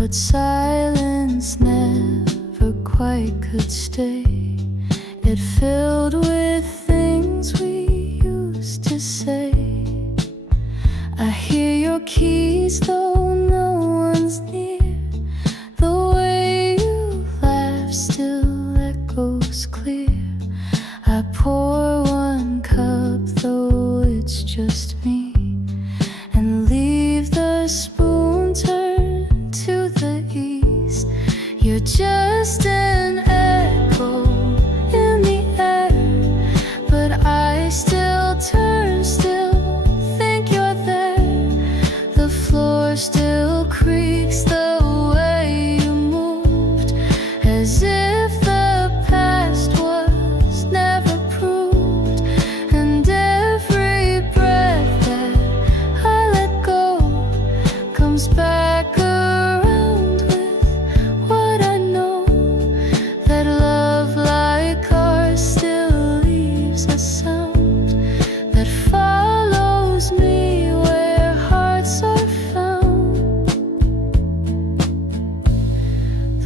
but silence never quite could stay. It filled with things we used to say. I hear your keys though no one's near. The way you laugh still echoes clear. I pour one cup though it's just me, and leave the spoon turned to the east. You're just an echo in the air, but I still turn, still think you're there. The floor still creaks the way you moved, as if the past was never proved. And every breath that I let go comes back around with what I know, that love like ours still leaves a sound that follows me where hearts are found.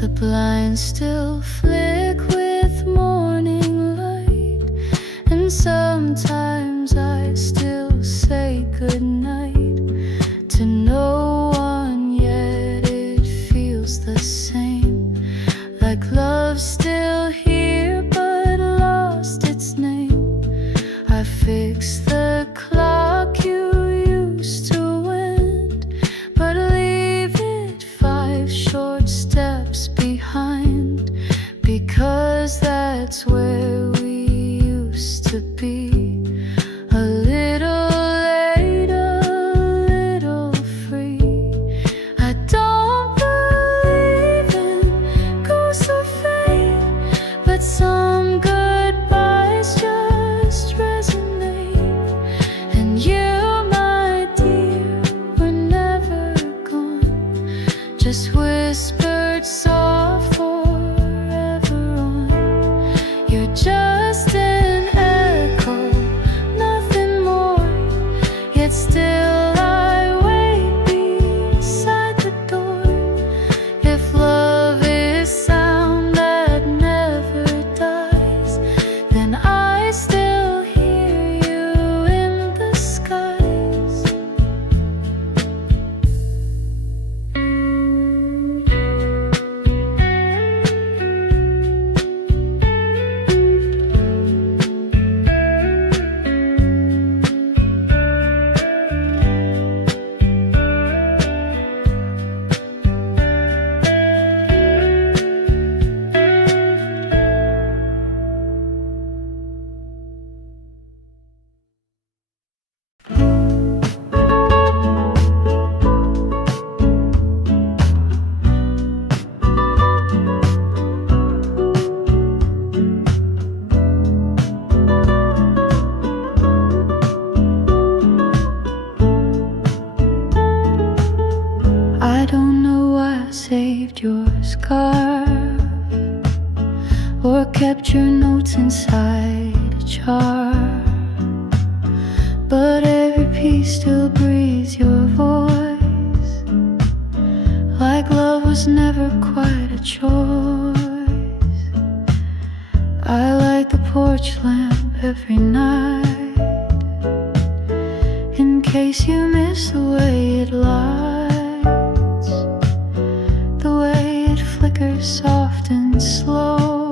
The blinds still flick with morning light, and sometimes I still say goodnight to no one, yet it feels the same, like love's still here but lost its name. I fix the clock you used to wind, but leave it 5 short steps behind, because that's where we used to be. A little late, a little free. I don't believe in ghosts or fate, but some goodbyes just resonate. And you, my dear, were never gone, just whispered soft forever on. You're just an echo, nothing more, yet still I wait beside the door. If love is sound that never dies, then I still hear you in the skies. I don't know why I saved your scarf, or kept your notes inside a jar, but every piece still breathes your voice, like love was never quite a choice. I light the porch lamp every night, in case you miss the way it lights, the way it flickers soft and slow,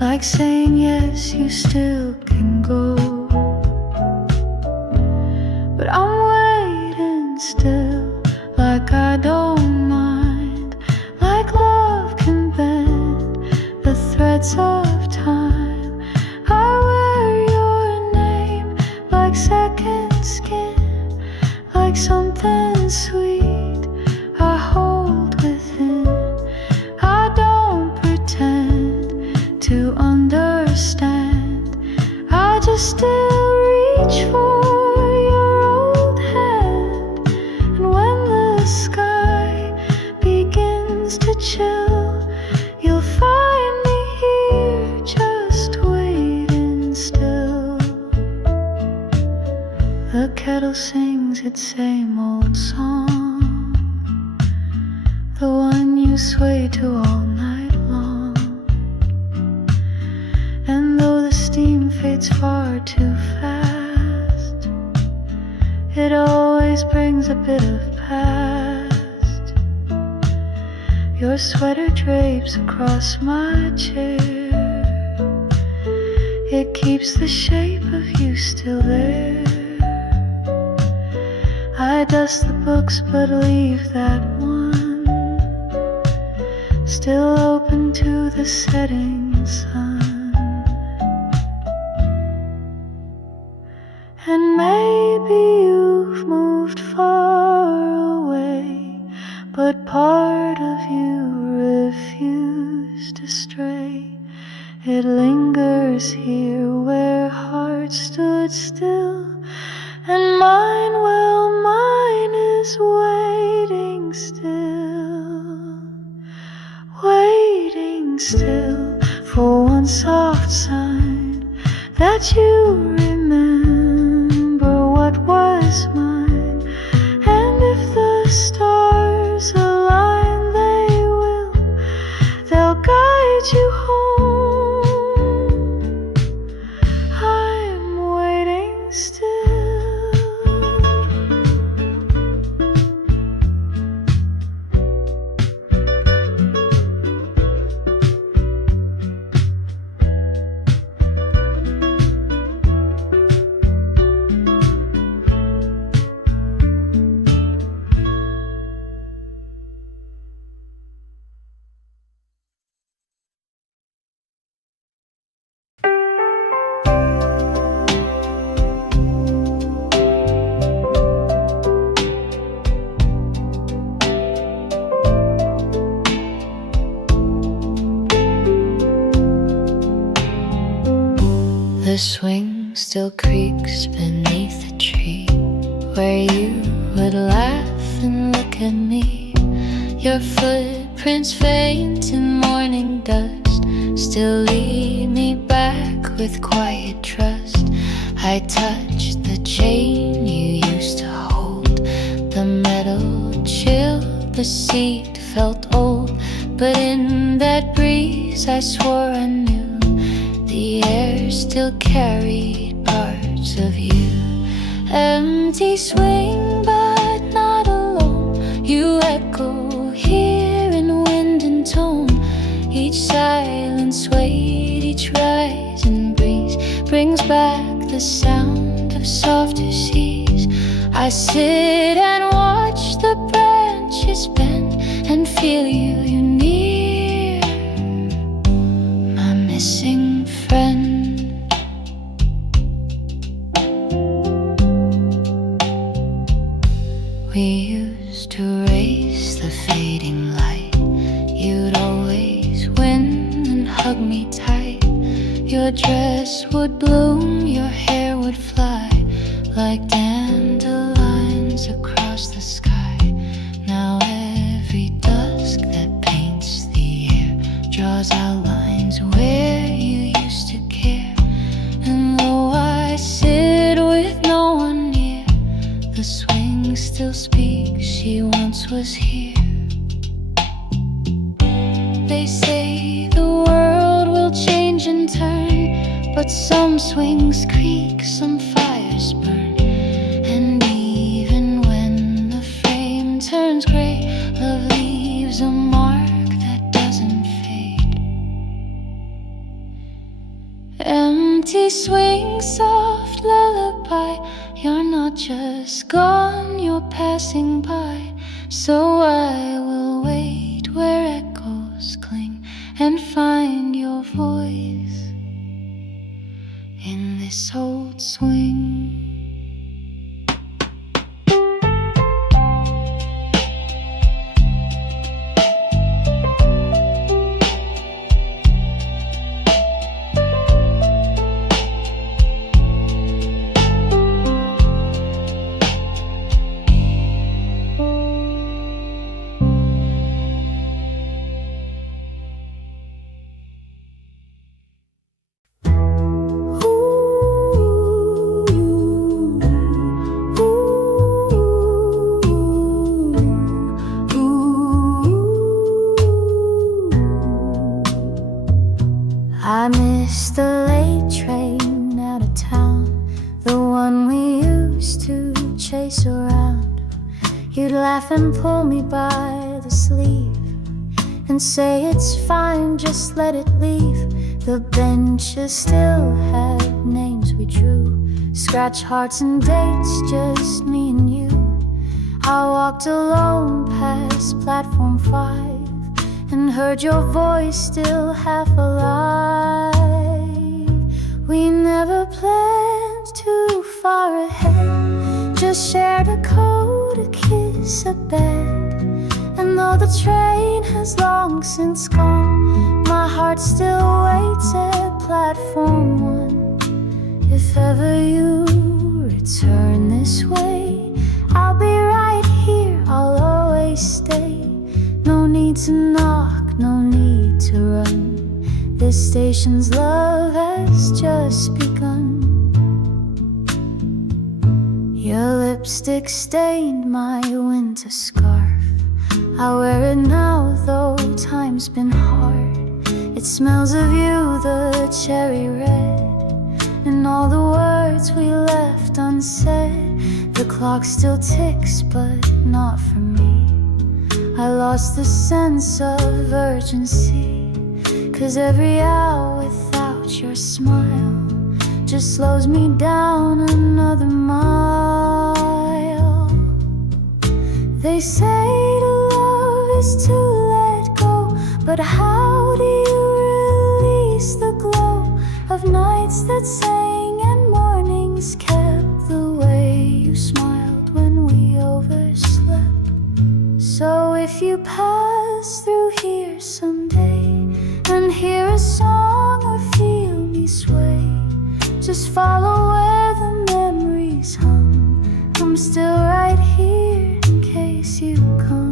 like saying yes, you still can go. But I'm waiting still, like I don't mind, like love can bend the threads of time. I wear your name like second skin, like something sweet I hold within. I don't pretend to understand, I just still reach for your old hand. And when the sky begins to chill, you'll find me here just waiting still. The kettle sings its same old song, you sway to all night long. And though the steam fades far too fast, it always brings a bit of past. Your sweater drapes across my chair. It keeps the shape of you still there. I dust the books but leave that one still open to the setting sun. And maybe you've moved far away, but part of you refused to stray. It lingers here where hearts stood still, and mine, well, mine is waiting still for one soft sign that you remember what was mine. And if the stars align, they'll guide you home. I'm waiting still. The swing still creaks beneath the tree where you would laugh and look at me. Your footprints faint in morning dust still lead me back with quiet trust. I touched the chain you used to hold. The metal chilled, the seat felt old, but in that breeze I swore I knew the air still carried parts of you. Empty swing, but not alone. You echo here in wind and tone. Each silent sway, each rising breeze brings back the sound of softer seas. I sit and watch the branches bend and feel you near, my missing friend. We used to race the fading light. You'd always win and hug me tight. Your dress would bloom, your hair would fly like dandelions across the sky. Now every dusk that paints the air draws outlines where you used to care. And though I sit with no one near, the swing still speaks, she once was here. They say the world will change and turn, but some swings creak, some fires burn. And even when the frame turns gray, love leaves a mark that doesn't fade. Empty swing, soft lullaby. You're not just gone, you're passing by. So I will wait where echoes cling and find your voice in this old swing. miss the late train out of town, the one we used to chase around. You'd laugh and pull me by the sleeve and say it's fine, just let it leave. The benches still had names we drew, scratch hearts and dates, just me and you. I walked alone past platform 5 and heard your voice still half alive. We never planned too far ahead, just shared a code, a kiss, a bed. And though the train has long since gone, my heart still waits at platform 1. If ever you return this way, I'll be right here, I'll always stay. No need to knock, no need to run, this station's love has just begun. Your lipstick stained my winter scarf, I wear it now though time's been hard. It smells of you, the cherry red, and all the words we left unsaid. The clock still ticks but not for me. I lost the sense of urgency, 'cause every hour without your smile just slows me down another mile. They say to love is to let go, but how do you release the glow of nights that sang and mornings kept, the way you smiled when we overslept? So if you pass through here someday and hear a song or feel me sway, just follow where the memories hum. I'm still right here in case you come.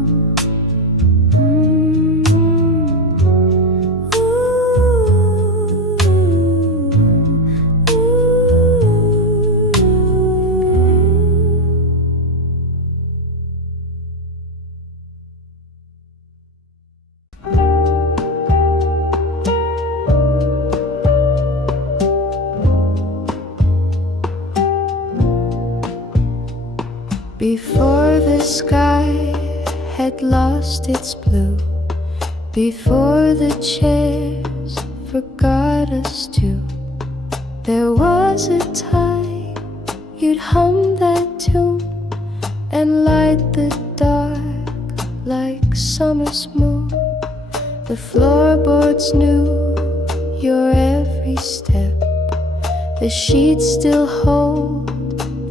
Before the sky had lost its blue, before the chairs forgot us too, there was a time you'd hum that tune and light the dark like summer's moon. The floorboards knew your every step, the sheets still hold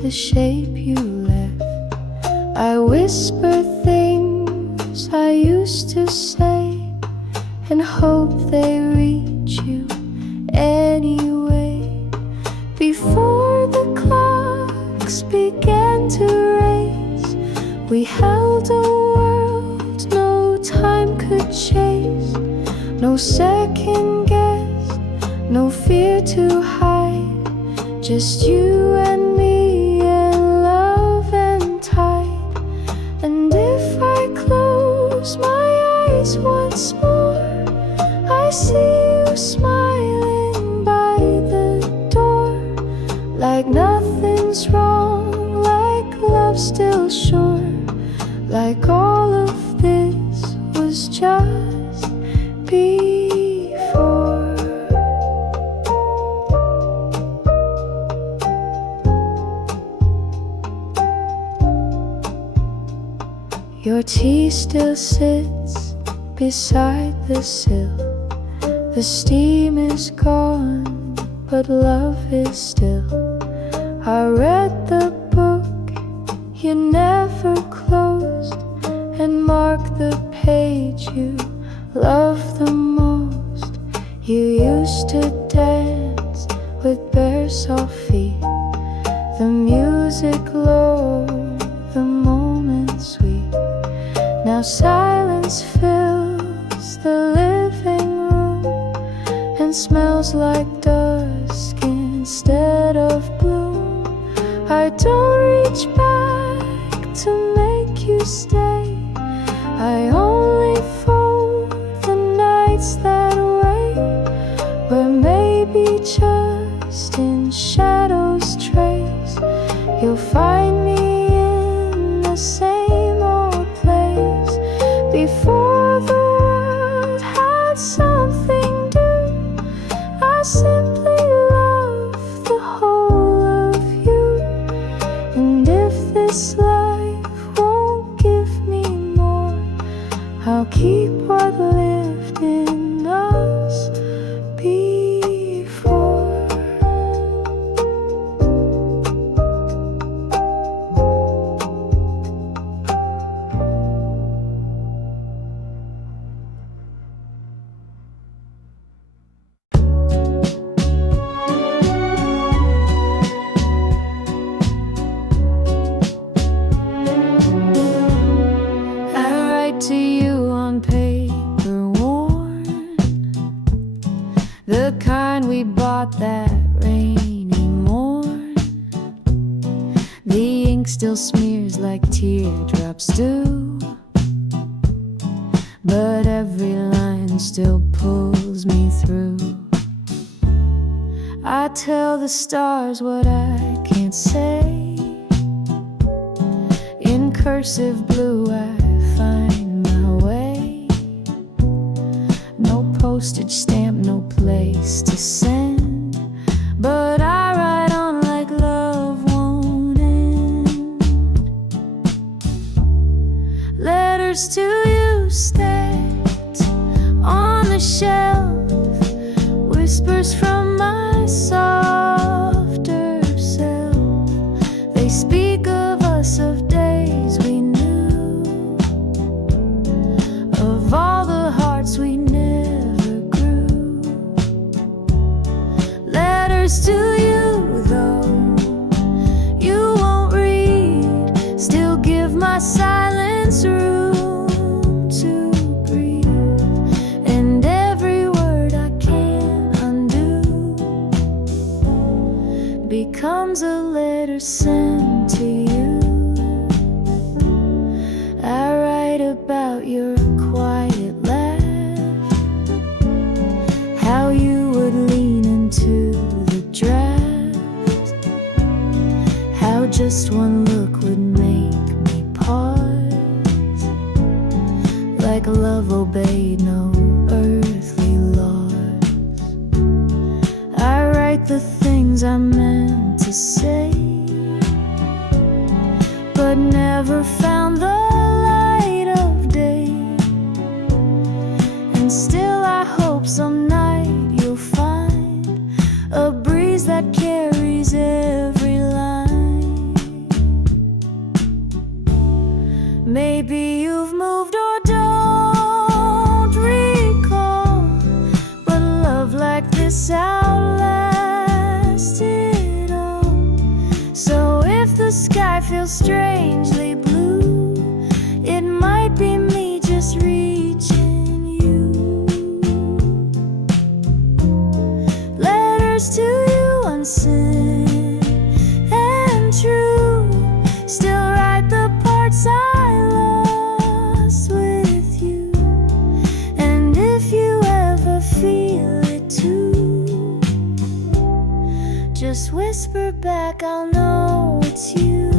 the shape you left. I whisper things I used to say and hope they reach you anyway. Before the clocks began to race, we held a world no time could chase. No second guess, no fear to hide, just you and me. My eyes once more, I see you smiling by the door, like nothing's wrong, like love's still sure, like all of this was just before. Your tea still sits beside the sill, the steam is gone, but love is still. I read the book you never closed and marked the page you loved the most. You used to dance with bare soft feet, the music low, the moment sweet. Now silence fills the living room and smells like dusk instead of bloom. I don't reach back to make you stay, I only fold the nights that wait, where maybe find me in the same old place before the world had something new. I simply love the whole of you, and if this life won't give me more, I'll keep what lived in us before. I write to you on paper worn, the kind we bought that rainy morn. The ink still smears like teardrops do, but every line still pulls me through. I tell the stars what I can't say. In cursive blue I find my way. No postage stamp, no place to send, but I write on like love won't end. Letters to you stacked on the shelf, whispers from my softer self. They speak of us, of days we knew, of all the hearts we never grew. Letters to you, though you won't read, still give my silence room to breathe, and every word I can't undo becomes a letter sent to you. I write about your quiet laugh, how you would lean into the draft, how just one look would make me pause, like love obeyed no earthly laws. I write the things I meant to say, but never found the light of day. And still I hope some night you'll find a breeze that carries every line. Maybe you've moved or don't recall, but love like this outlasted all. So if the sky feels strangely blue, it might be me just reaching you. Letters to you unsent and true, still write the parts I lost with you. And if you ever feel it too, just whisper back, I'll know it's you.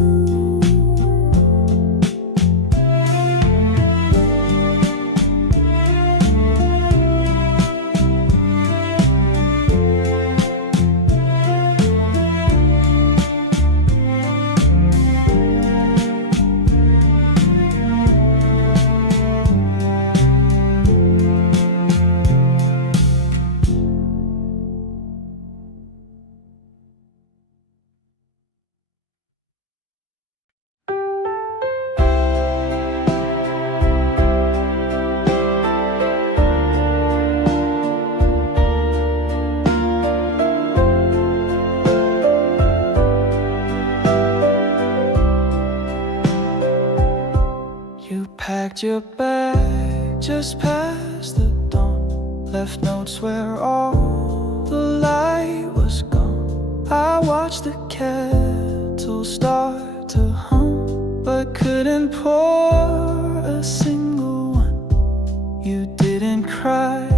Packed your bag just past the dawn, left notes where all the light was gone. I watched the kettle start to hum, but couldn't pour a single one. You didn't cry,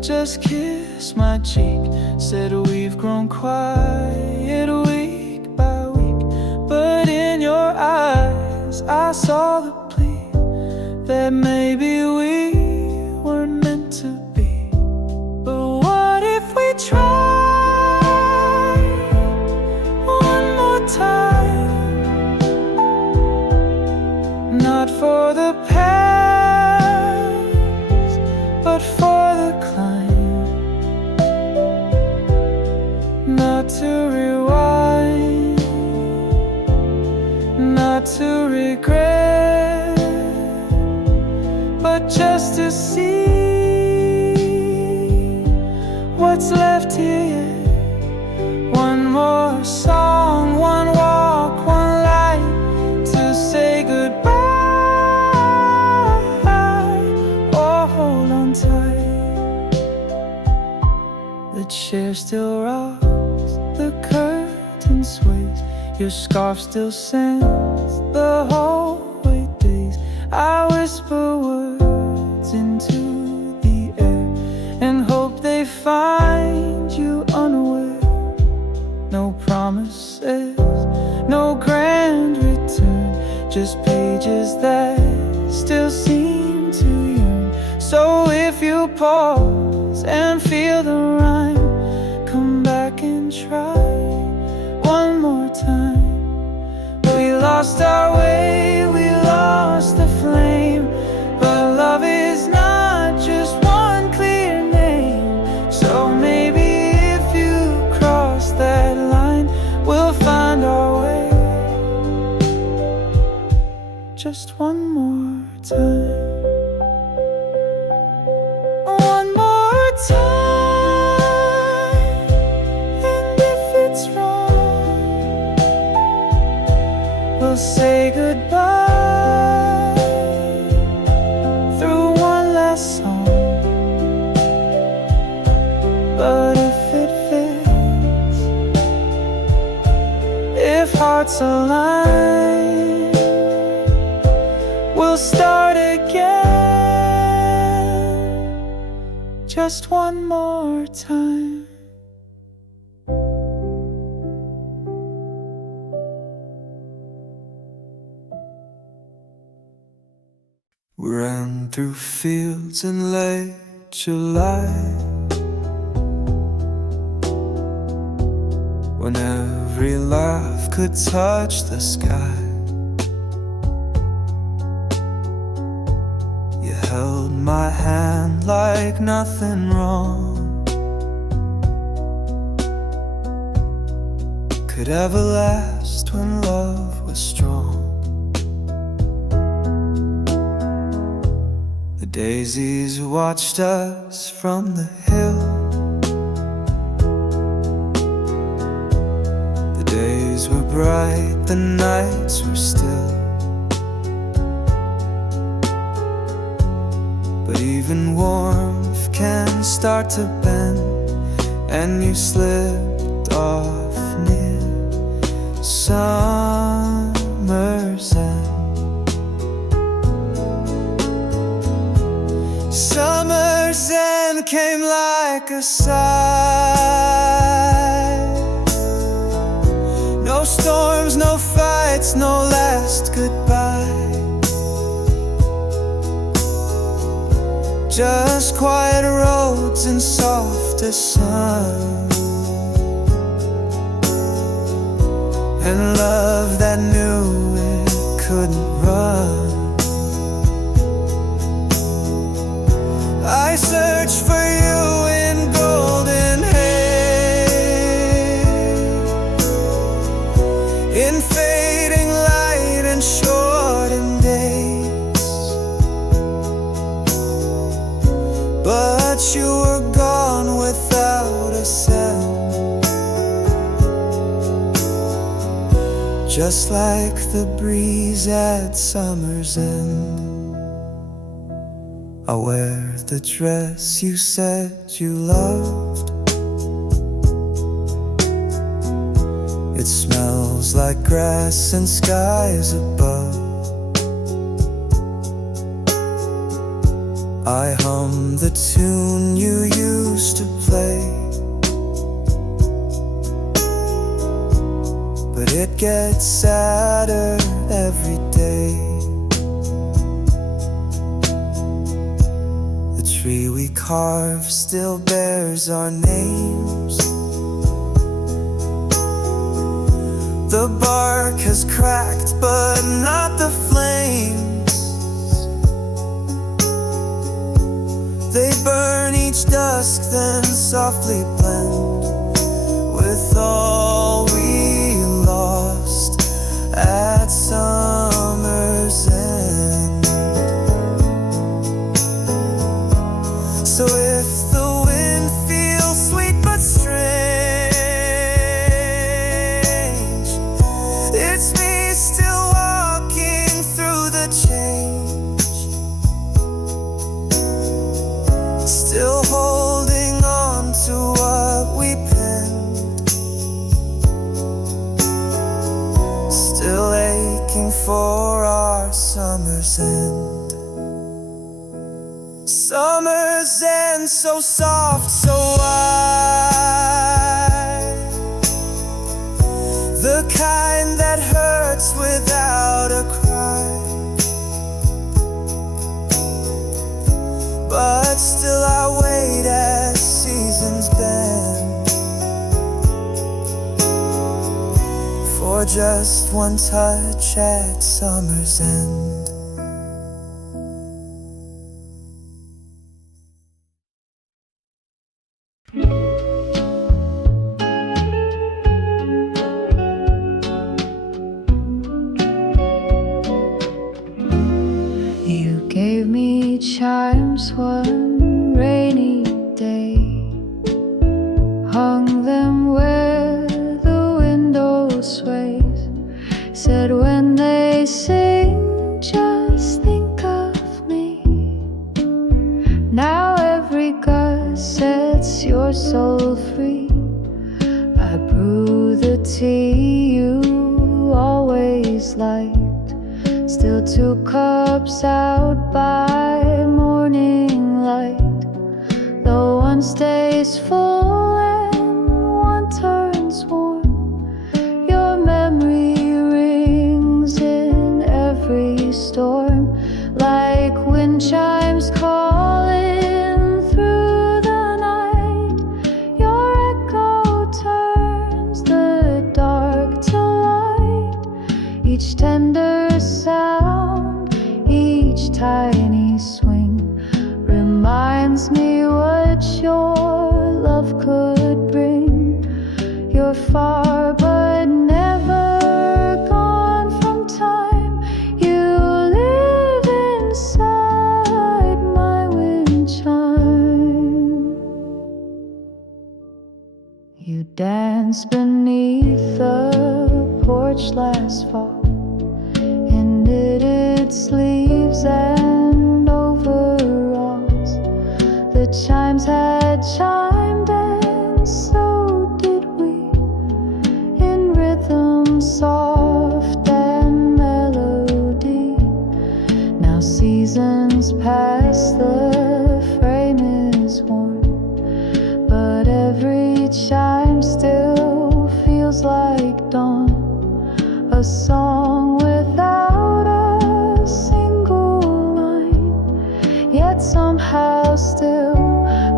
just kissed my cheek, said we've grown quiet week by week, but eyes I saw the plea that maybe we weren't meant to be. But what if we try one more time? Not for the past, but for the climb. Not to rewind, not to regret, but just to see what's left here. One more song, one walk, one light to say goodbye. Oh, hold on tight. The chair still rocks, the curtain sways, your scarf still sends the hallway days. I whisper words into the air and hope they find you unaware. No promises, no grand return, just pages that still seem to yearn. So if you pause and feel the rhyme, come back and try one more time. We lost our way, we lost the flame, but love is not just one clear name. So maybe if you cross that line, we'll find our way. Just one more time. One more time. And if it's wrong, we'll say goodbye through one last song. But if it fits, if hearts align, we'll start again. Just one more time. We ran through fields in late July, when every laugh could touch the sky. You held my hand like nothing wrong could ever last when love was strong. The daisies watched us from the hill. The days were bright, the nights were still. But even warmth can start to bend, and you slipped off near summer's end. Summer's end came like a sigh. No storms, no fights, no last goodbye. Just quiet roads and softer sun, and love that knew it couldn't run. I searched for you in golden haze, in fading light and shortened days, but you were gone without a sound, just like the breeze at summer's end. I wear the dress you said you loved. It smells like grass and skies above. I hum the tune you used to play, but it gets sadder every day. tree we carved still bears our names. The bark has cracked, but not the flames. They burn each dusk, then softly blend with all we lost at summer's end. So if the wind feels sweet but strange, it's me still walking through the change, still holding on to what we penned, still aching for our summer's end. Summer's end, so soft, so wide, the kind that hurts without a cry. But still I wait as seasons bend for just one touch at summer's end. You gave me chimes one rainy day, hung them where the window sways, said when they sing, just think of me. Now every gust sets your soul free. I brew the tea you always liked, still 2 cups out by morning light. Though one stays full and one turns warm, your memory rings in every storm, like wind chimes calling through the night. Your echo turns the dark to light, each tender sound, each tiny swing reminds me what your love could bring. You're far but never gone from time. You live inside my wind chime. You danced beneath the porch last fall, knitted sleeves and overalls. The chimes had chimed and so did we, in rhythm soft and melody. Now seasons pass, the frame is worn, but every chime still feels like dawn. A song without a single line, yet somehow still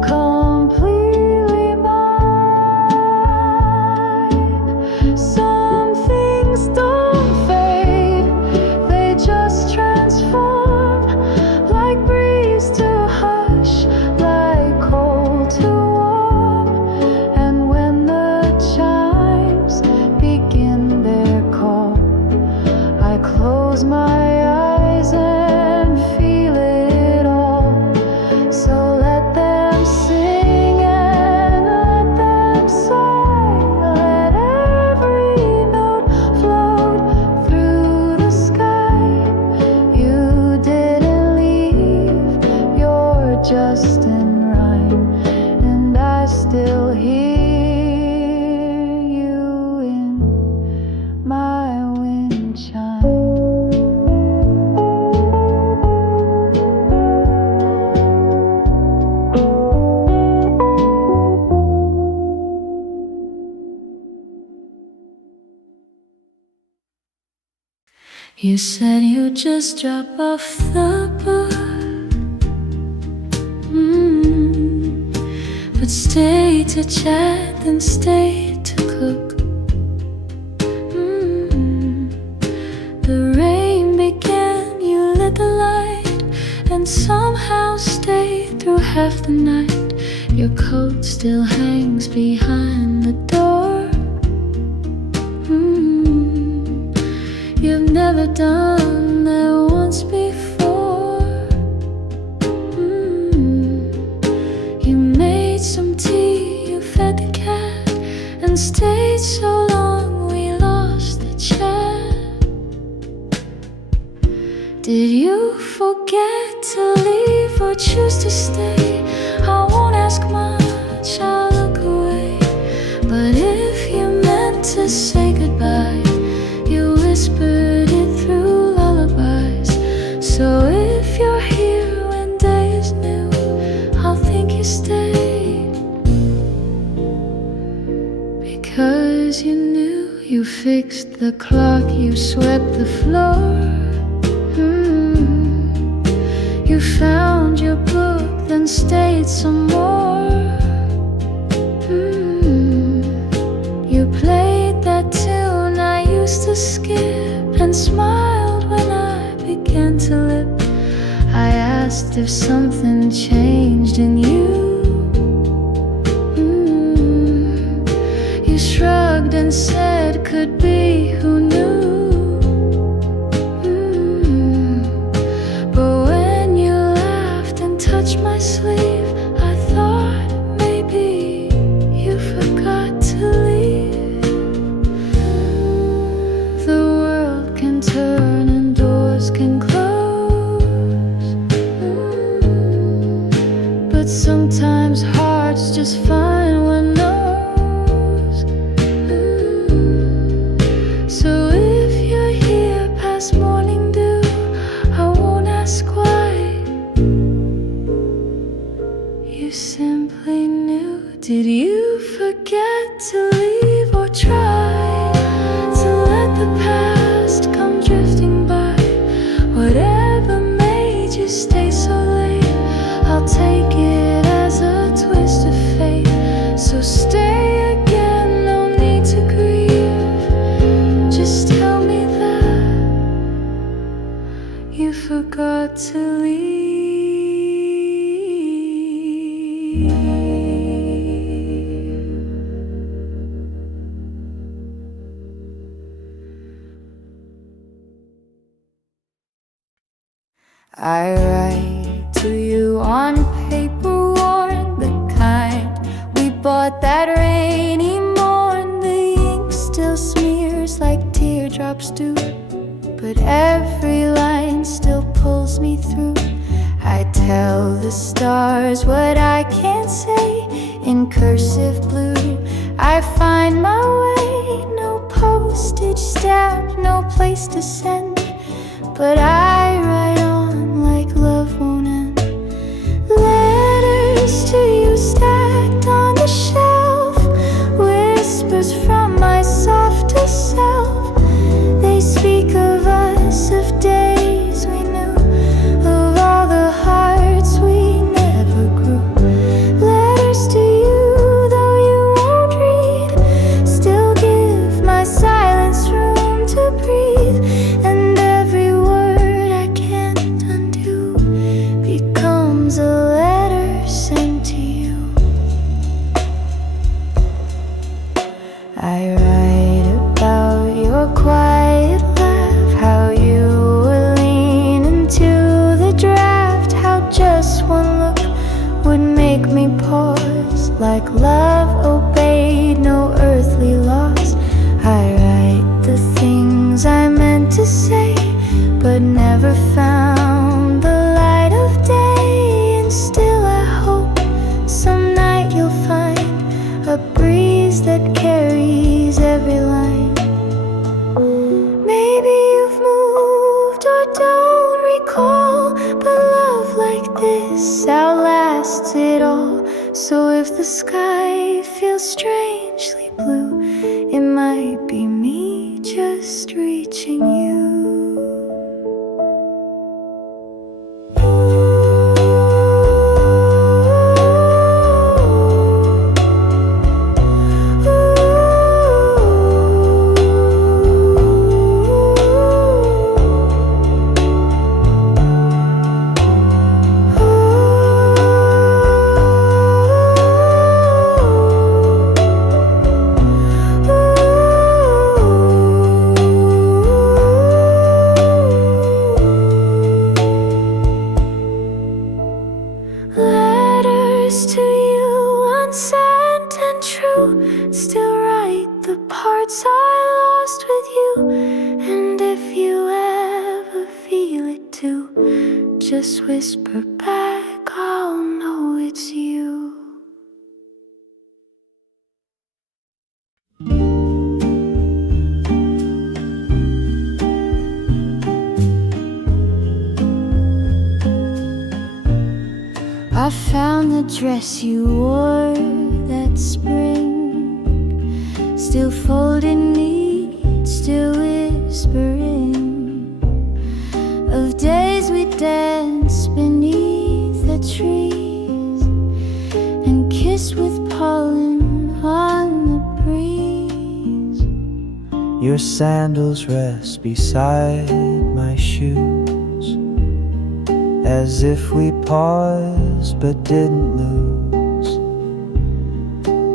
completely mine. Some things don't fade, they just transform, like breeze to hush, like cold to warm. And when the chimes begin their call, I close my eyes and feel it all. So let them sing and let them sigh, let every note float through the sky. You didn't leave, you're just in rhyme, and I still hear you in my wind chime. You said you'd just drop off the book. stayed to chat, then stayed to cook. The rain began, you lit the light, and somehow stayed through half the night. Your coat still hangs behind the door. You've never done that once before. You made some tea, you fed the cat, and stayed so long we lost the chat. Did you forget to leave or choose to stay? I won't ask much, I'll look away. But if you meant to say goodbye, you whispered it through lullabies. So if you're here when day is new, I'll think you stayed. Because you knew, you fixed the clock, you swept the floor. You found your book, then stayed some more. You played that tune I used to skip, and smiled when I began to lip. I asked if something changed in you. You shrugged and said, could be, who knew? My sleeve, I thought maybe you forgot to leave. The world can turn and doors can close, but sometimes hearts just find one knows. So if you're here past morning dew, I won't ask why. You simply knew. Did you forget to leave or try to let the past come drifting by? Whatever made you stay so late, I'll take it as a twist of fate. So stay again, no need to grieve. Just tell me that you forgot to leave. I write to you on paper worn, the kind we bought that rainy morn. The ink still smears like teardrops do, but every line still pulls me through. I tell the stars what I can't say in cursive blue. I find my way, no postage stamp, no place to send, but I write on like love won't end. Letters to you stacked on the shelf, whispers from my softest self. They speak of us, of days we knew, of all the hearts we never grew. Letters to you, though you won't read, still give my silence room to breathe. And every word I can't undo becomes a letter sent to you. I write about your quiet laugh, how you would lean into the draft, how just one look would make me pause, like love obeyed no earthly laws. I write the things I meant to say, but never found the light of day. And still I hope some night you'll find a breeze that carries every line. Maybe you've moved or don't recall, but love like this outlasts it all. So if the sky feels strangely blue, it might be me just reaching you. whisper back, I'll know it's you. I found the dress you wore that spring, still folded neat, still whispering of days we danced beneath the trees and kissed with pollen on the breeze. Your sandals rest beside my shoes, as if we paused but didn't lose.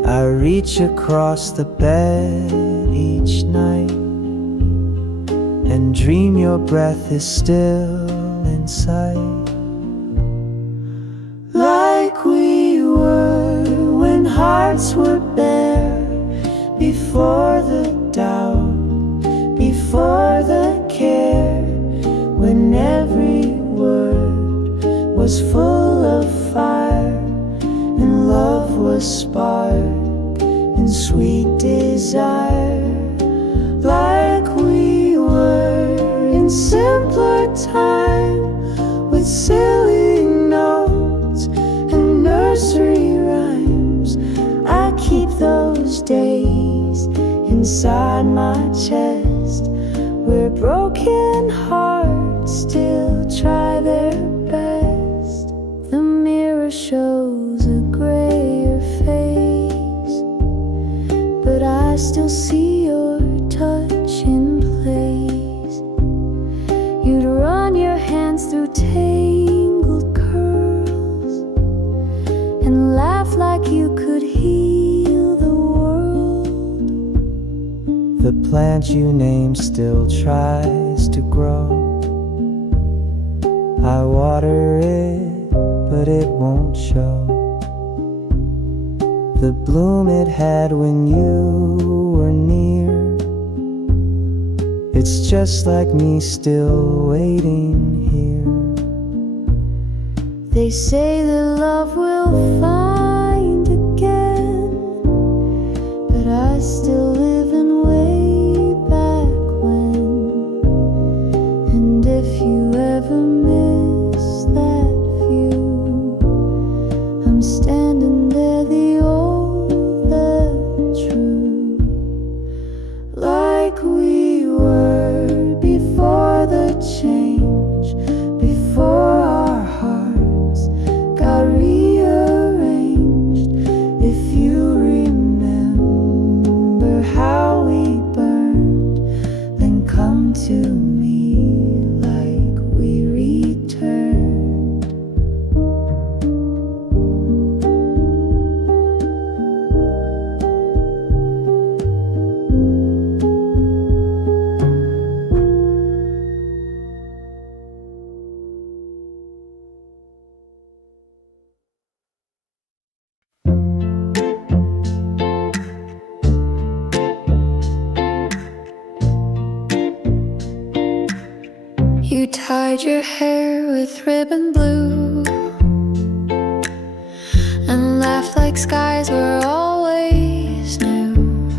I reach across the bed each night and dream your breath is still in sight, like we were when hearts were bare, before the doubt, before the care, when every word was full of fire and love was spark and sweet desire, like we were in simpler time, with silly notes and nursery rhymes. I keep those days inside my chest, where broken hearts still try their best. The mirror shows a grayer face, but I still see your touch in place. You'd run your hands through tangled curls and laugh like you could heal the world. The plant you named still tries to grow. I water it, but it won't show the bloom it had when you were near. It's just like me still waiting here. They say that love will find again, but I still live in way back when. And if you ever miss that view, I'm standing there, the old, the true, like we were before the change, before our hearts got rearranged. If you remember how we burned, then come to me like we returned. You tied your hair with ribbon blue and laughed like skies were always new.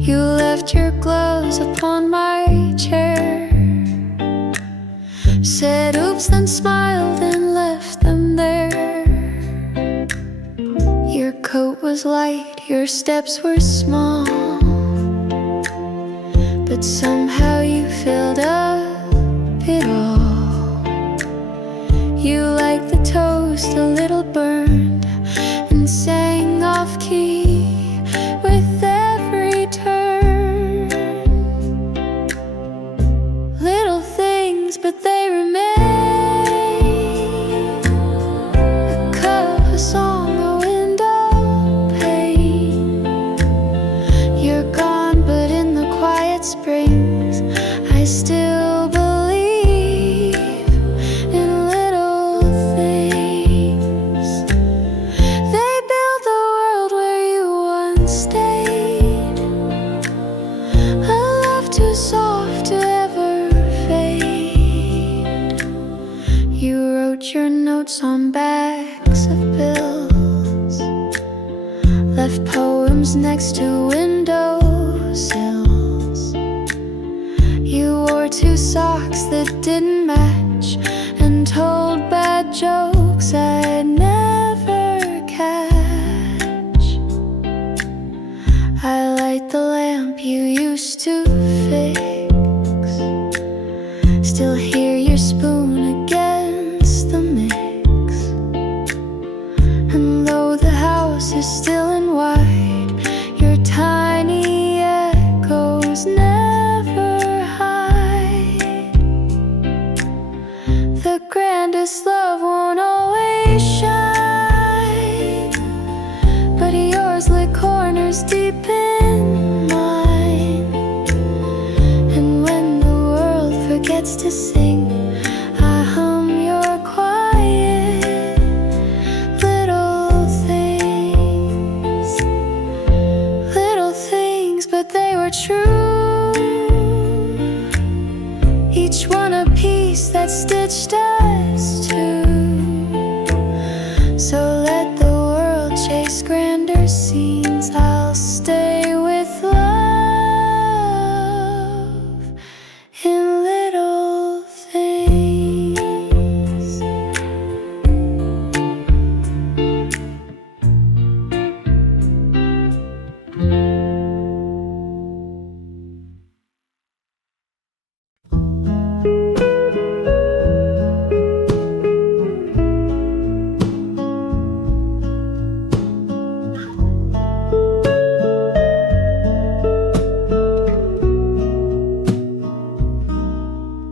You left your gloves upon my chair, said oops, then smiled and left them there. Your coat was light, your steps were small, but somehow you filled up it all. You liked the toast a little burned and sang off key with every turn. Little things, but they remain. A cup, a song, a window pane. You're gone, but in the quiet springs I still believe in little things. They build handwritten notes on backs of bills, left poems next to windowsills. You wore two socks that didn't match and told bad jokes I'd never catch. I light the lamp you used to fix, still hear your spoon against the mix. And though the house is still and wide, your tiny echoes never hide. The grandest love won't always shine, but yours lit corners deep in mine. And when the world forgets to sing, I hum your quiet little things, but they were true, each one a piece that stitched us two. So let the world chase grander scenes, I'll stay with love in little things.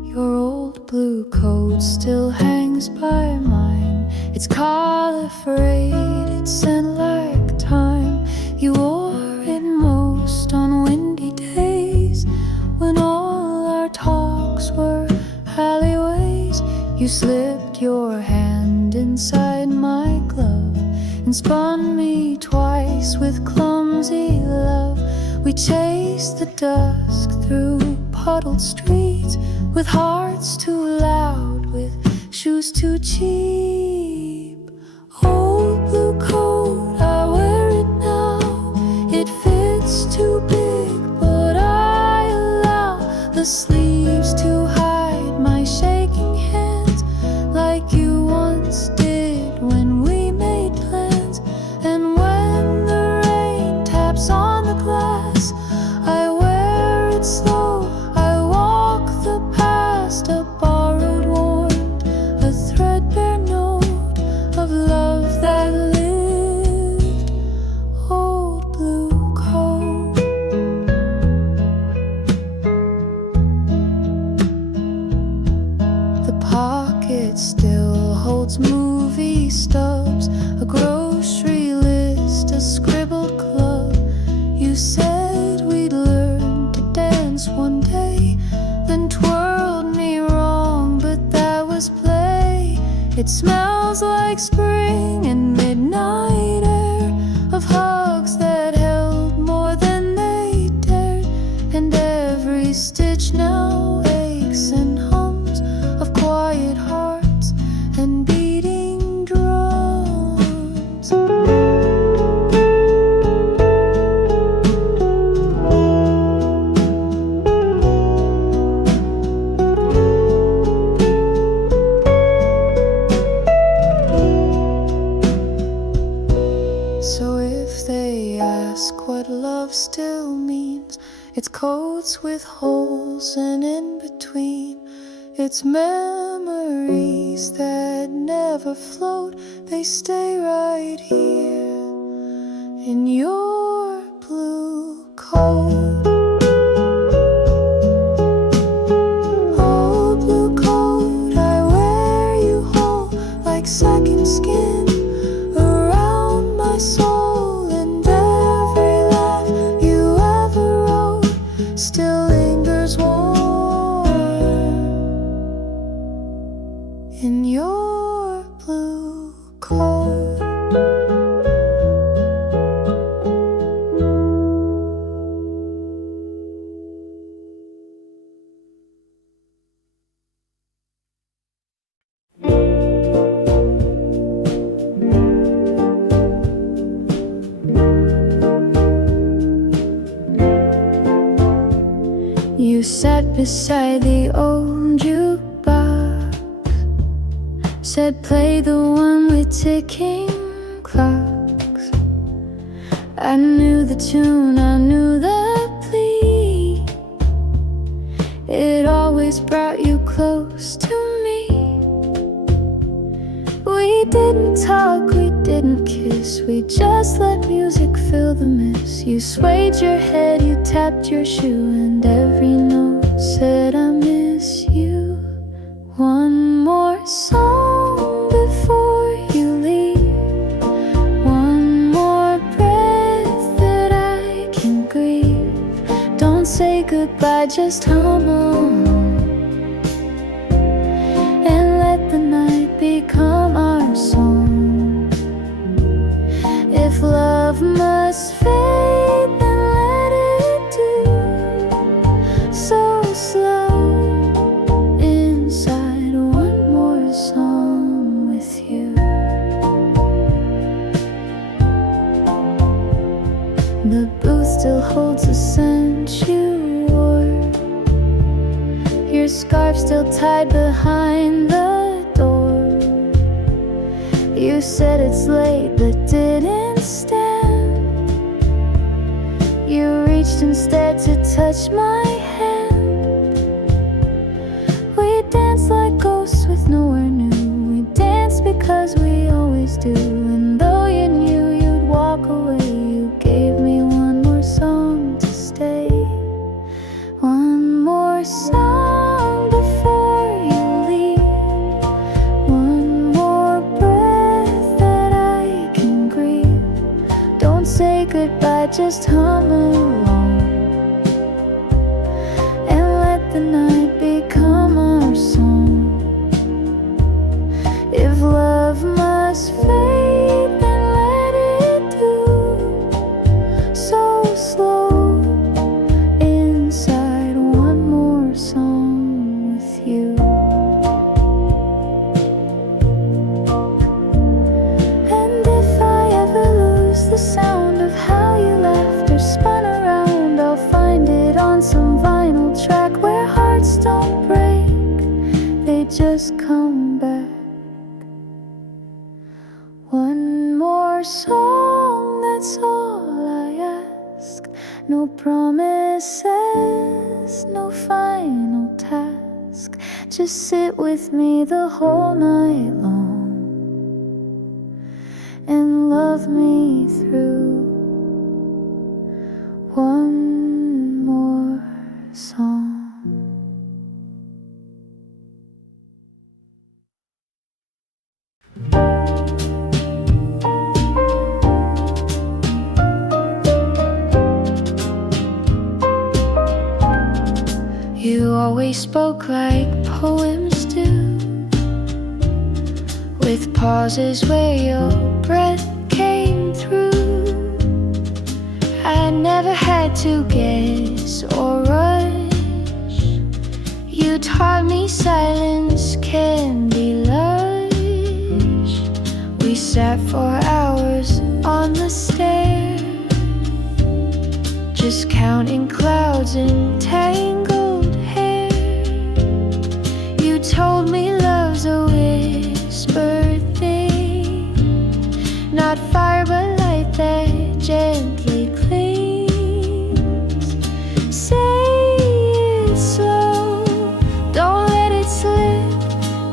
Your old blue coat still hangs by mine. It's collar frayed, it's scent like time. You wore it most on windy days, when all our talks were alleyways. You slipped your hand inside my glove and spun me twice with clumsy love. We chased the dusk through puddled streets, with hearts too loud, with shoes too cheap. Old blue coat, I wear it now. It fits too big, but I allow the sleeves to hide my shaking hands, like you once did when we made plans. And when the rain taps on the glass, I wear it slow. I walk the past, a borrowed warmth, a threadbare note of love that lived. Old blue coat. The pocket still holds movie stubs, a grocery list, a scribbled club. You said we'd learn to dance one day, then twirled me wrong, but that was play. It smells like spring and midnight air, of hugs that held more than they dared. And every stitch now aches and hums of quiet hearts and beating drums. So if they ask what love still means, it's coats with holes, and in between it's memories that never float. They stay right here in your blue coat. Old blue coat, I wear you whole, like second skin around my soul. And every laugh you ever wrote still lingers warm in your blue coat. beside the old jukebox, said play the one with ticking clocks. I knew the tune, I knew the plea. It always brought you close to me. We didn't talk, we didn't kiss, we just let music fill the mess. You swayed your head, you tapped your shoe, and every note said I miss you. One more song before you leave, one more breath that I can grieve. Don't say goodbye, just hum on, and let the night become our song. If love must fade, then let it do so slow. Inside, one more song with you. The booth still holds the scent you wore. Your scarf still tied behind the door. You said it's late but didn't stand. You reached instead to touch my hand. We danced like ghosts with nowhere new. We danced because we always do. And though you knew you'd walk away, you gave me one more song to stay. One more song before you leave, one more breath that I can grieve. Don't say goodbye, just hum along, and let the night become our song. If love must fade, then let it do so slow. Inside, one more song with you. And if I ever lose the sound of how you laughed or spun around, I'll find it on some vinyl track where hearts don't break, they just come back. One more song, that's all I ask. No promises, no final task. Just sit with me the whole night long and love me through. One more song. You always spoke like poems do, with pauses where your breath came through. I never had to guess or rush. You taught me silence can be lush. We sat for hours on the stairs, just counting clouds and tangled hair. You told me love's a whispered thing, not fire but light that gently clings. Say it slow, don't let it slip.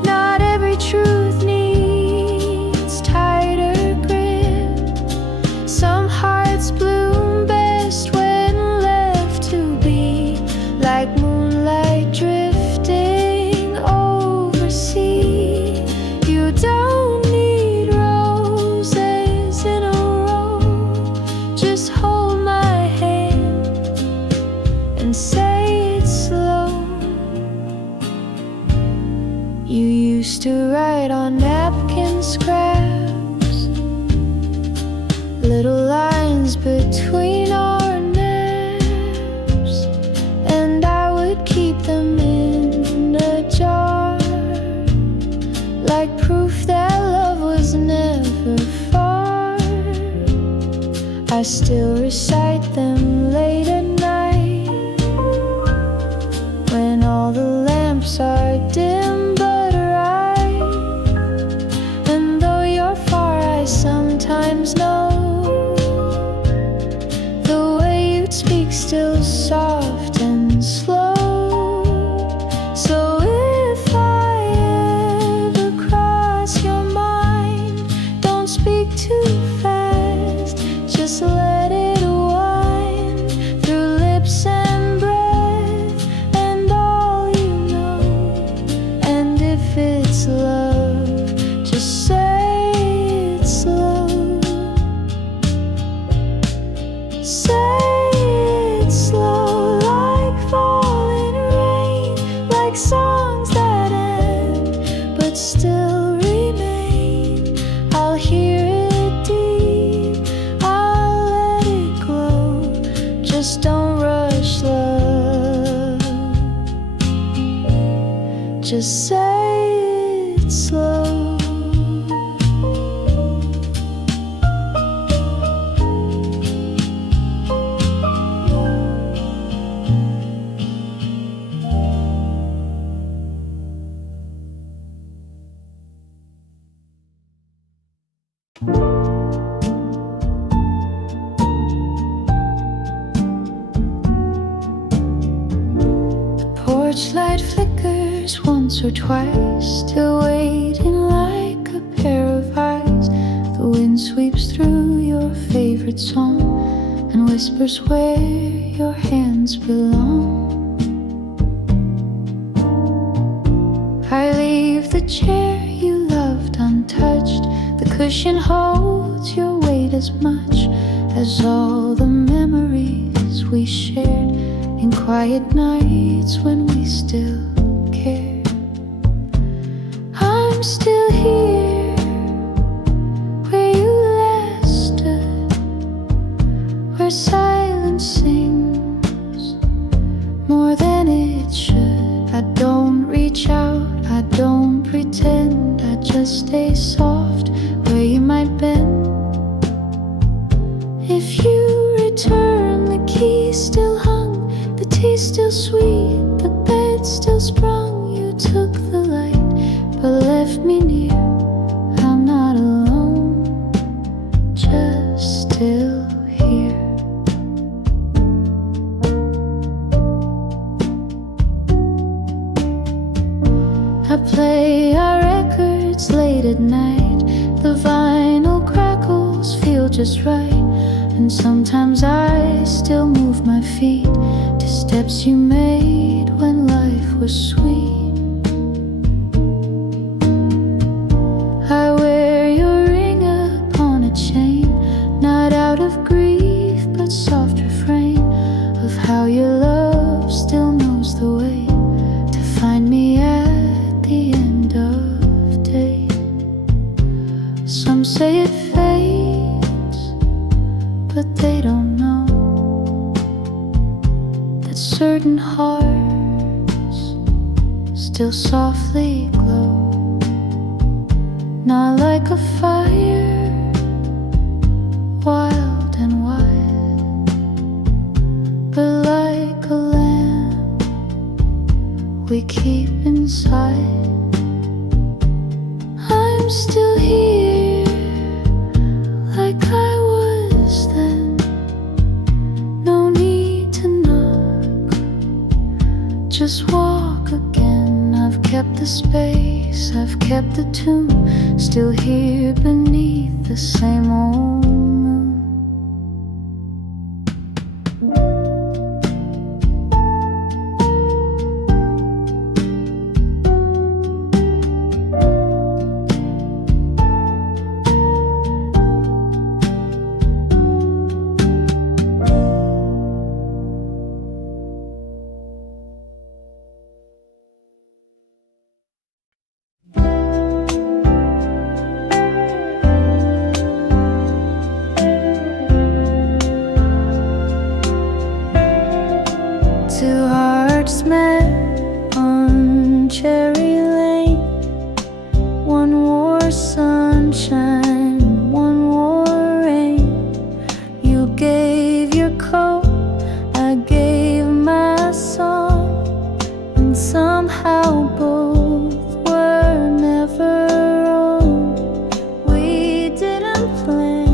Not every truth needs tighter grip. Some hearts bloom best when left to be, like moonlight drifting over sea. You don't need roses in a row, just hold my hand and say it slow. You used to write on napkin scraps, little lines between our naps, and I would keep them in a jar, like proof that love was never far. I still recite them late at night when sometimes know the way you'd speak still soft and slow. So if I ever cross your mind, don't speak too fast, just let it wind through lips and breath and all you know. And if it's love, just say it slow. Say it slow, like falling rain, like songs that end but still remain. I'll hear it deep, I'll let it glow. Just don't rush love, just say it slow. Porch light flickers once or twice, still waiting like a pair of eyes. The wind sweeps through your favorite song and whispers where your hands belong. I leave the chair you loved untouched. The cushion holds your weight as much as all the memories we shared in quiet nights when we still cared. I'm still here where you last stood, where silence sings more than it should. I don't reach out, I don't pretend, I just stay soft where you might bend. If you return, the key still hung, the tea still sweet, the bed still sprung. You took the light but left me near. I'm not alone, just still here. I play our records late at night, the vinyl crackles feel just right. And sometimes I still move my feet to steps you made when life was sweet. I wear your ring upon a chain, not out of grief but soft refrain of how your love still knows the way to find me at the end of day. Some say it fades, but they don't know that certain hearts still softly glow, not like a fire, wild and wide, but like a lamp we keep inside. I'm still here like I was then, no need to knock, just walk again. I've kept the space, I've kept the tune, still here beneath the same old moon. Two hearts met on Cherry Lane. One wore sunshine, one wore rain. You gave your coat, I gave my song, and somehow both were never wrong. We didn't plan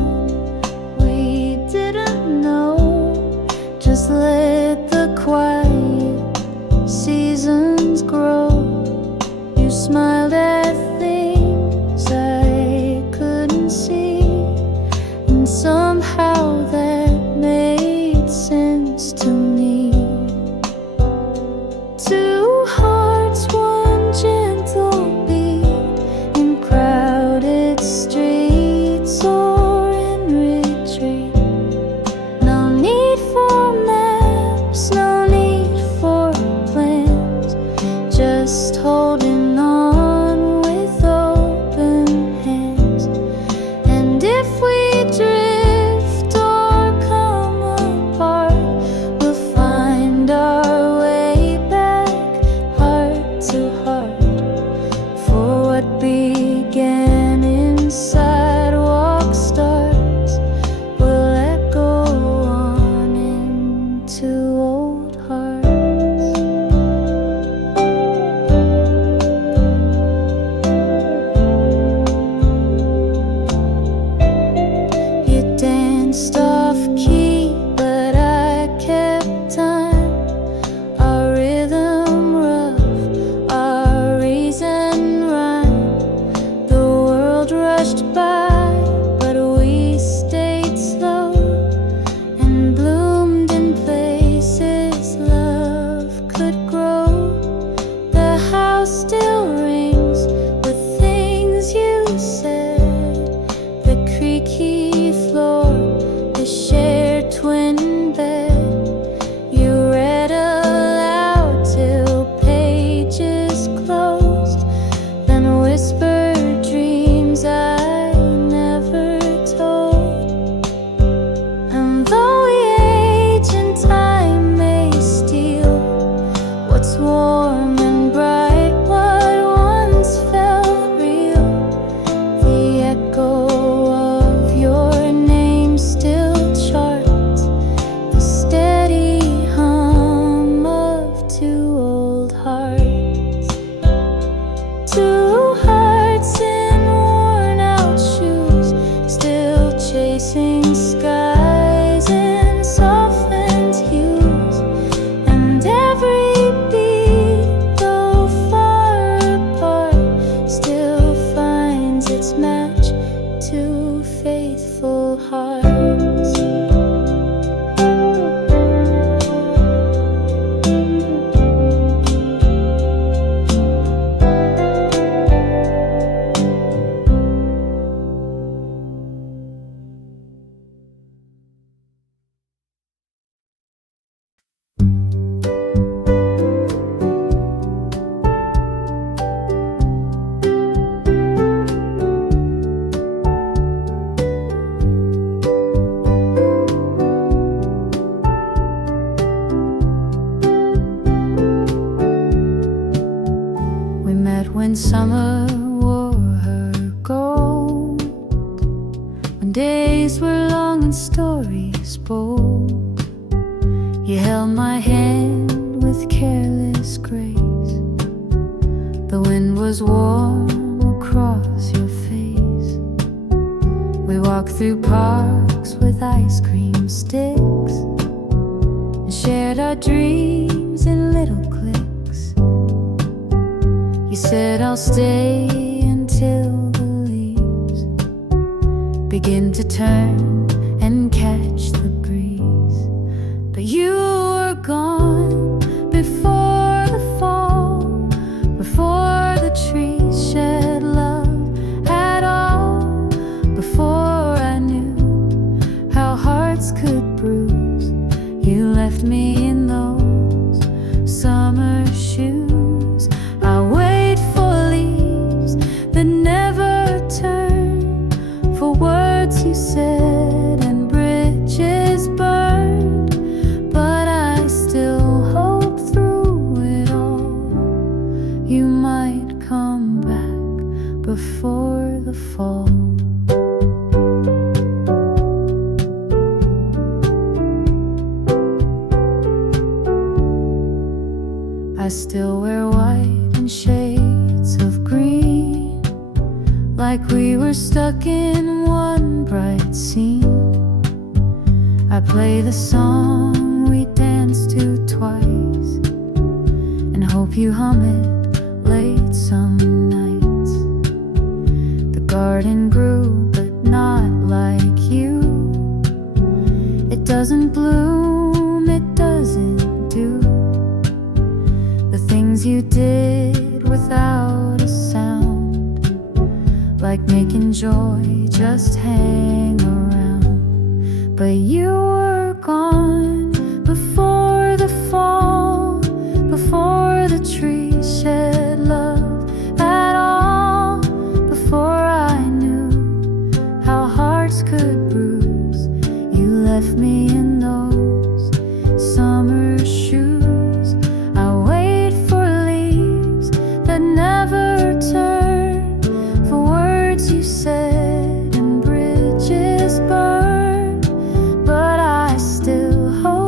just off key, but I kept time. Our rhythm rough, our reason rhyme. The world rushed by, but we stayed slow and bloomed in places love could grow. The house still rings with things you said, the creaky floor, the shared twin bed. You read aloud till pages closed, then whispered dreams I never told. And though we age and time may steal what's warm and bright, what once felt real, the echo of your name still charts the steady hum of two old hearts. Two hearts in worn out shoes, still chasing skies in softened hues. And every beat, though far apart, still finds its match to faithful hearts. We met when summer wore her gold, when days were long and stories bold. You held my hand with careless grace. The wind was warm across your face. We walked through parks with ice cream sticks and shared our dreams in little cliques. You said I'll stay until the leaves begin to turn and catch the breeze. But you were gone before the fall, before the trees shed love at all, before I knew how hearts could bruise. You left me in those summer shoes. I wait for leaves that never turn, for words you said and bridges burned. But I still hope through it all you might come back before the fall. I still wear white and shades of green, like we were stuck in one bright scene. I play the song we danced to twice and hope you hum it late some nights. The garden grew, but not like you. It doesn't bloom, it doesn't do the things you did without a sound, like making joy just hang around. But you were gone before the fall, before the trees shed love at all, before I knew how hearts could bruise. You left me in those summer shoes. I wait for leaves that never turn, for words you said and bridges burn. But I still hope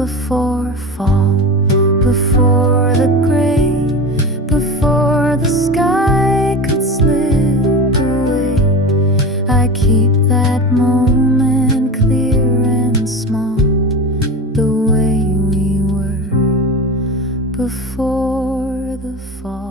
before fall, before the gray, before the sky could slip away. I keep that moment clear and small, the way we were before the fall.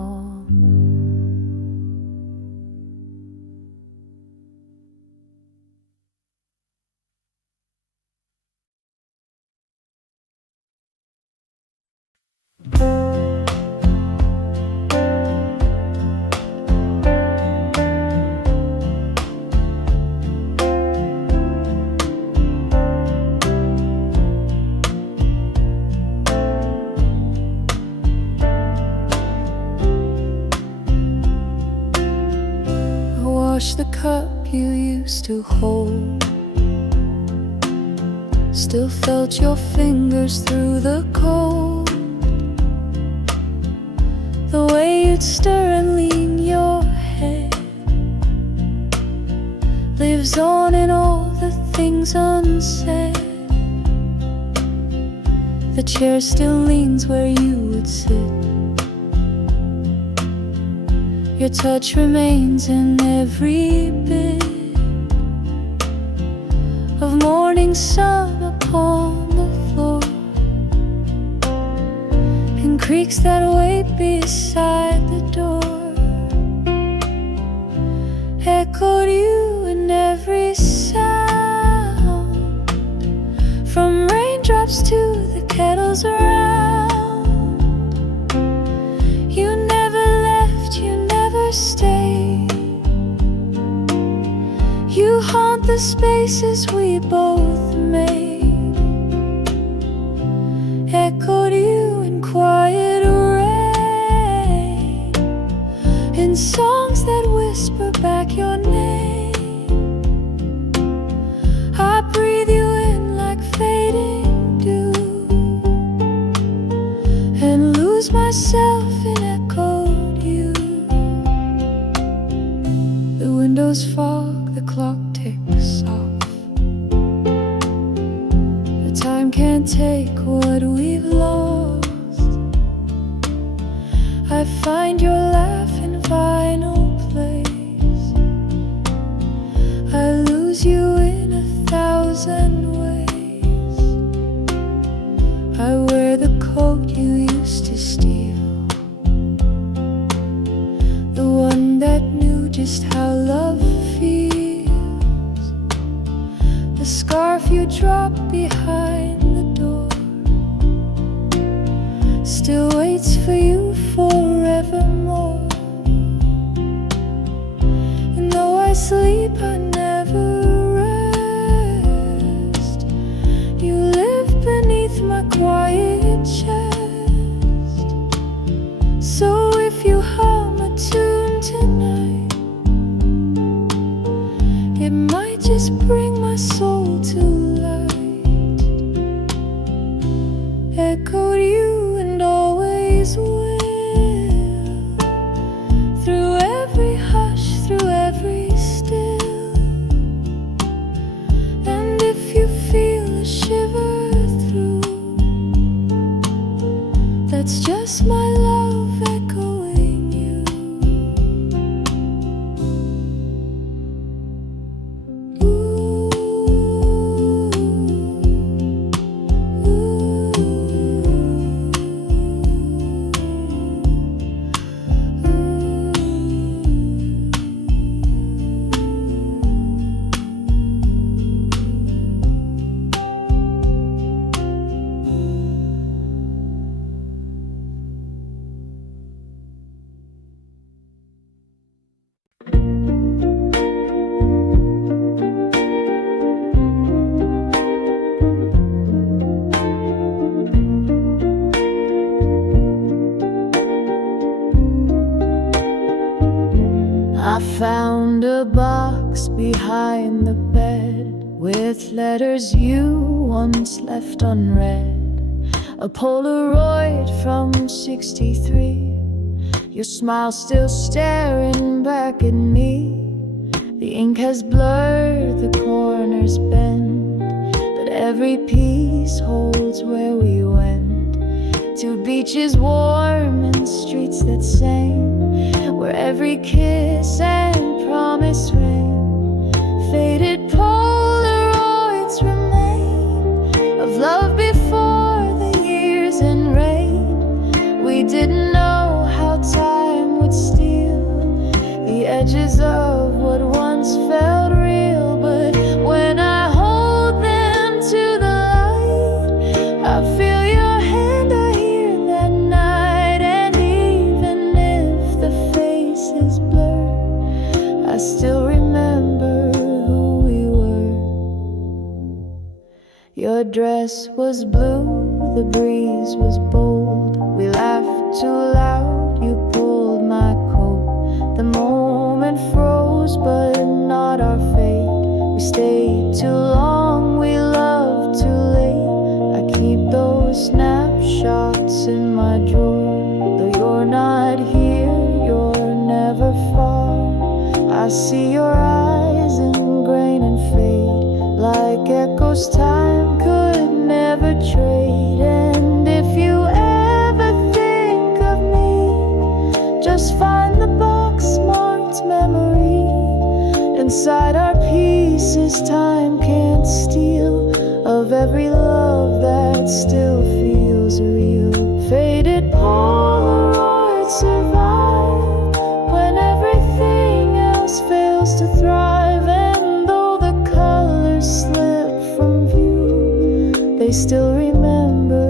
Wash the cup you used to hold, still felt your fingers through the cold. The way you'd stir and lean your head lives on in all the things unsaid. The chair still leans where you would sit. Your touch remains in every bit of morning sun upon the floor, and creaks that wait beside the door echoed you in every sound, from raindrops to the kettles around. You never left, you never stay. You haunt the spaces we both made, echoed you in quiet rain, in songs that whisper back your name. I breathe you in like fading dew, and lose myself in echoed you. The windows fog, the clock ticks off. The time can't take what we've lost. I find your laugh in vinyl plays. I lose you in 1,000 ways. I wear the coat you used to steal, the one that knew just how love feels. The scarf you dropped behind the door still waits for you forevermore. And though I sleep, I never rest. You live beneath my quiet chest. So if you hum a tune tonight, it might just bring my soul to light. Echoed you and always will, through every hush, through every still. And if you feel a shiver through, that's just my love echoing you. I found a box behind the bed with letters you once left unread. A Polaroid from '63, your smile still staring back at me. The ink has blurred, the corners bend, but every piece holds where we went, to beaches warm and streets that sang, where every kiss and promise rang. Faded Polaroids remain of love before the years and rain. We didn't know how time would steal the edges of what once felt real, but when I hold them to the light, I feel your hand, I hear that night. And even if the face is blurred, I still remember who we were. Your dress was blue, the breeze was bold. We laughed too loud, you pulled my coat. The moment froze, but not our fate. We stayed too long, we loved too late. I keep those snapshots in my drawer. Though you're not here, you're never far. I see your eyes in grain and fade, like echoes time could never trade. And if you ever think of me, just find the box marked memory. Inside our pieces time can't steal, of every love that still feels real. Faded Polaroids survive when everything else fails to thrive. And though the colors slip from view, they still remember